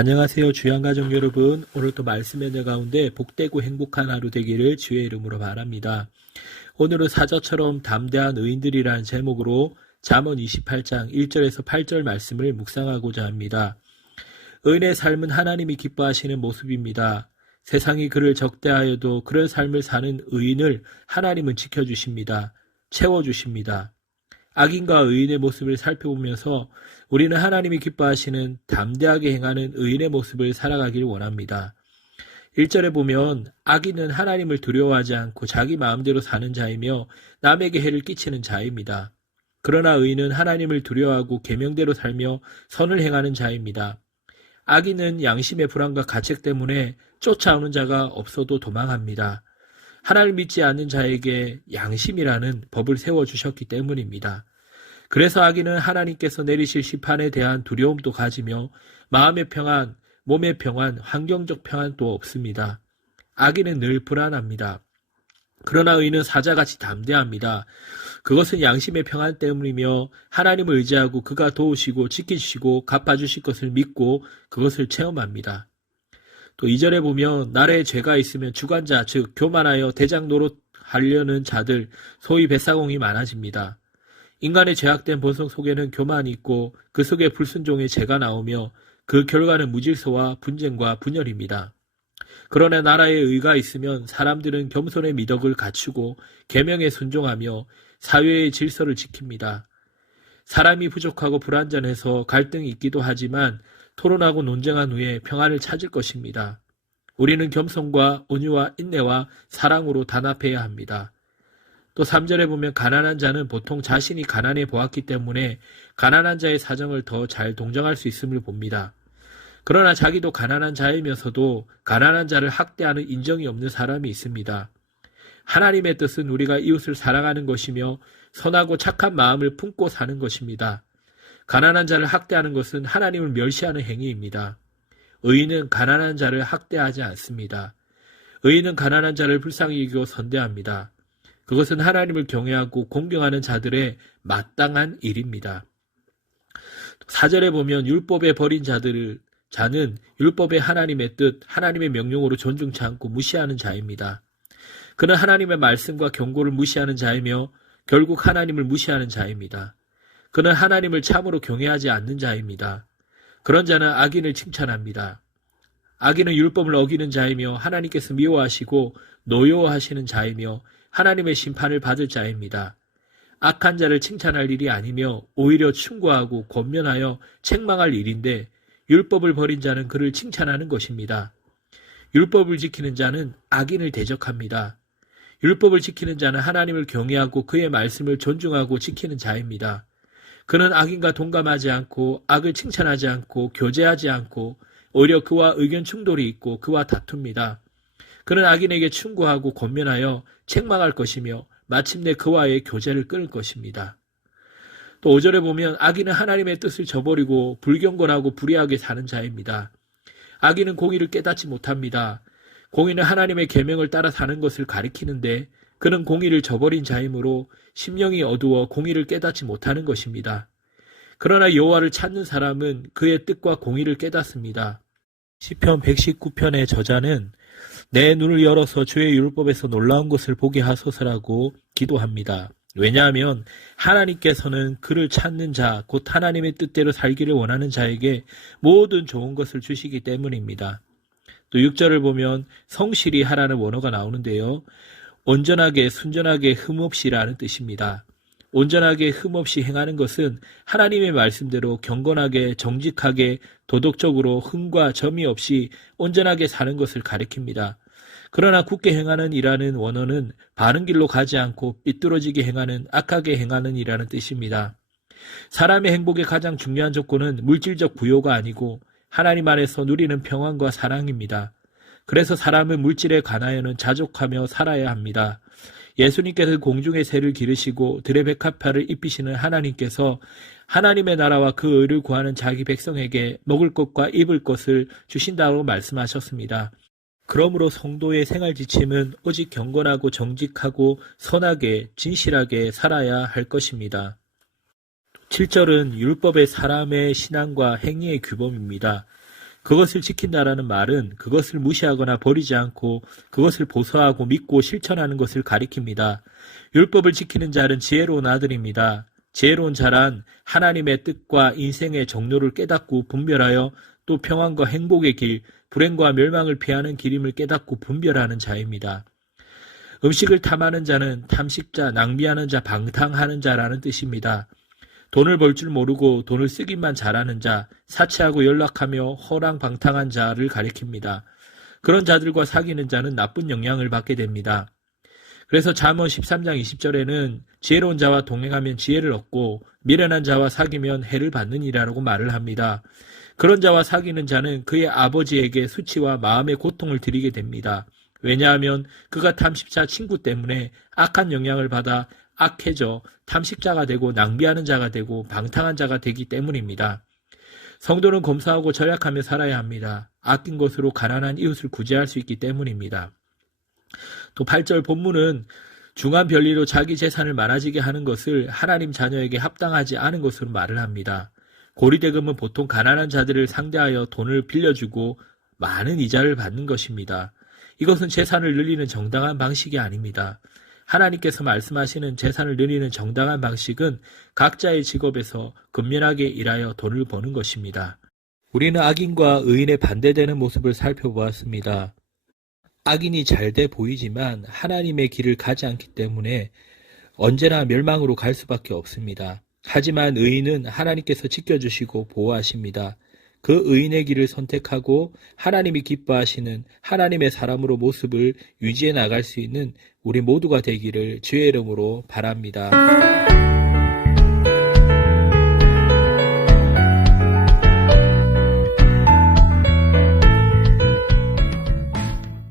안녕하세요. 주양가족 여러분. 오늘도 말씀의 내 가운데 복되고 행복한 하루 되기를 주의 이름으로 바랍니다. 오늘은 사저처럼 담대한 의인들이라는 제목으로 잠언 28장 1절에서 8절 말씀을 묵상하고자 합니다. 의인의 삶은 하나님이 기뻐하시는 모습입니다. 세상이 그를 적대하여도 그런 삶을 사는 의인을 하나님은 지켜주십니다. 채워주십니다. 악인과 의인의 모습을 살펴보면서 우리는 하나님이 기뻐하시는 담대하게 행하는 의인의 모습을 살아가길 원합니다. 1절에 보면 악인은 하나님을 두려워하지 않고 자기 마음대로 사는 자이며 남에게 해를 끼치는 자입니다. 그러나 의인은 하나님을 두려워하고 계명대로 살며 선을 행하는 자입니다. 악인은 양심의 불안과 가책 때문에 쫓아오는 자가 없어도 도망합니다. 하나님 믿지 않는 자에게 양심이라는 법을 세워주셨기 때문입니다. 그래서 악인은 하나님께서 내리실 심판에 대한 두려움도 가지며 마음의 평안, 몸의 평안, 환경적 평안도 없습니다. 악인은 늘 불안합니다. 그러나 의인은 사자같이 담대합니다. 그것은 양심의 평안 때문이며 하나님을 의지하고 그가 도우시고 지키시고 갚아주실 것을 믿고 그것을 체험합니다. 또 2절에 보면 나라에 죄가 있으면 주관자 즉 교만하여 대장 노릇 하려는 자들 소위 뱃사공이 많아집니다. 인간의 죄악된 본성 속에는 교만이 있고 그 속에 불순종의 죄가 나오며 그 결과는 무질서와 분쟁과 분열입니다. 그러나 나라에 의가 있으면 사람들은 겸손의 미덕을 갖추고 계명에 순종하며 사회의 질서를 지킵니다. 사람이 부족하고 불완전해서 갈등이 있기도 하지만 토론하고 논쟁한 후에 평안을 찾을 것입니다. 우리는 겸손과 온유와 인내와 사랑으로 단합해야 합니다. 또 3절에 보면 가난한 자는 보통 자신이 가난해 보았기 때문에 가난한 자의 사정을 더 잘 동정할 수 있음을 봅니다. 그러나 자기도 가난한 자이면서도 가난한 자를 학대하는 인정이 없는 사람이 있습니다. 하나님의 뜻은 우리가 이웃을 사랑하는 것이며 선하고 착한 마음을 품고 사는 것입니다. 가난한 자를 학대하는 것은 하나님을 멸시하는 행위입니다. 의인은 가난한 자를 학대하지 않습니다. 의인은 가난한 자를 불쌍히 여기고 선대합니다. 그것은 하나님을 경외하고 공경하는 자들의 마땅한 일입니다. 사절에 보면 율법에 버린 자들을 자는 율법의 하나님의 뜻, 하나님의 명령으로 존중치 않고 무시하는 자입니다. 그는 하나님의 말씀과 경고를 무시하는 자이며 결국 하나님을 무시하는 자입니다. 그는 하나님을 참으로 경외하지 않는 자입니다. 그런 자는 악인을 칭찬합니다. 악인은 율법을 어기는 자이며 하나님께서 미워하시고 노여워하시는 자이며 하나님의 심판을 받을 자입니다. 악한 자를 칭찬할 일이 아니며 오히려 충고하고 권면하여 책망할 일인데 율법을 버린 자는 그를 칭찬하는 것입니다. 율법을 지키는 자는 악인을 대적합니다. 율법을 지키는 자는 하나님을 경외하고 그의 말씀을 존중하고 지키는 자입니다. 그는 악인과 동감하지 않고 악을 칭찬하지 않고 교제하지 않고 오히려 그와 의견 충돌이 있고 그와 다툽니다. 그는 악인에게 충고하고 권면하여 책망할 것이며 마침내 그와의 교제를 끊을 것입니다. 또 5절에 보면 악인은 하나님의 뜻을 저버리고 불경건하고 불의하게 사는 자입니다. 악인은 공의를 깨닫지 못합니다. 공의는 하나님의 계명을 따라 사는 것을 가리키는데 그는 공의를 저버린 자이므로 심령이 어두워 공의를 깨닫지 못하는 것입니다. 그러나 여호와를 찾는 사람은 그의 뜻과 공의를 깨닫습니다. 시편 119편의 저자는 내 눈을 열어서 주의 율법에서 놀라운 것을 보게 하소서라고 기도합니다. 왜냐하면 하나님께서는 그를 찾는 자, 곧 하나님의 뜻대로 살기를 원하는 자에게 모든 좋은 것을 주시기 때문입니다. 또 6절을 보면 성실히 하라는 원어가 나오는데요. 온전하게, 순전하게, 흠없이라는 뜻입니다. 온전하게 흠없이 행하는 것은 하나님의 말씀대로 경건하게, 정직하게, 도덕적으로 흠과 점이 없이 온전하게 사는 것을 가리킵니다. 그러나 굳게 행하는 이라는 원어는 바른 길로 가지 않고 삐뚤어지게 행하는 악하게 행하는 이라는 뜻입니다. 사람의 행복의 가장 중요한 조건은 물질적 부요가 아니고 하나님 안에서 누리는 평안과 사랑입니다. 그래서 사람은 물질에 관하여는 자족하며 살아야 합니다. 예수님께서 공중의 새를 기르시고 들의 백합화를 입히시는 하나님께서 하나님의 나라와 그 의를 구하는 자기 백성에게 먹을 것과 입을 것을 주신다고 말씀하셨습니다. 그러므로 성도의 생활 지침은 오직 경건하고 정직하고 선하게 진실하게 살아야 할 것입니다. 7절은 율법의 사람의 신앙과 행위의 규범입니다. 그것을 지킨다라는 말은 그것을 무시하거나 버리지 않고 그것을 보수하고 믿고 실천하는 것을 가리킵니다. 율법을 지키는 자는 지혜로운 아들입니다. 지혜로운 자란 하나님의 뜻과 인생의 정로를 깨닫고 분별하여 또 평안과 행복의 길, 불행과 멸망을 피하는 길임을 깨닫고 분별하는 자입니다. 음식을 탐하는 자는 탐식자, 낭비하는 자, 방탕하는 자라는 뜻입니다. 돈을 벌 줄 모르고 돈을 쓰기만 잘하는 자, 사치하고 연락하며 허랑방탕한 자를 가리킵니다. 그런 자들과 사귀는 자는 나쁜 영향을 받게 됩니다. 그래서 잠언 13장 20절에는 지혜로운 자와 동행하면 지혜를 얻고 미련한 자와 사귀면 해를 받느니라고 말을 합니다. 그런 자와 사귀는 자는 그의 아버지에게 수치와 마음의 고통을 드리게 됩니다. 왜냐하면 그가 탐식자 친구 때문에 악한 영향을 받아 악해져 탐식자가 되고 낭비하는 자가 되고 방탕한 자가 되기 때문입니다. 성도는 검사하고 절약하며 살아야 합니다. 아낀 것으로 가난한 이웃을 구제할 수 있기 때문입니다. 또 8절 본문은 중한 별리로 자기 재산을 많아지게 하는 것을 하나님 자녀에게 합당하지 않은 것으로 말을 합니다. 고리대금은 보통 가난한 자들을 상대하여 돈을 빌려주고 많은 이자를 받는 것입니다. 이것은 재산을 늘리는 정당한 방식이 아닙니다. 하나님께서 말씀하시는 재산을 늘리는 정당한 방식은 각자의 직업에서 근면하게 일하여 돈을 버는 것입니다. 우리는 악인과 의인의 반대되는 모습을 살펴보았습니다. 악인이 잘 돼 보이지만 하나님의 길을 가지 않기 때문에 언제나 멸망으로 갈 수밖에 없습니다. 하지만 의인은 하나님께서 지켜주시고 보호하십니다. 그 의인의 길을 선택하고 하나님이 기뻐하시는 하나님의 사람으로 모습을 유지해 나갈 수 있는 우리 모두가 되기를 주의 이름으로 바랍니다.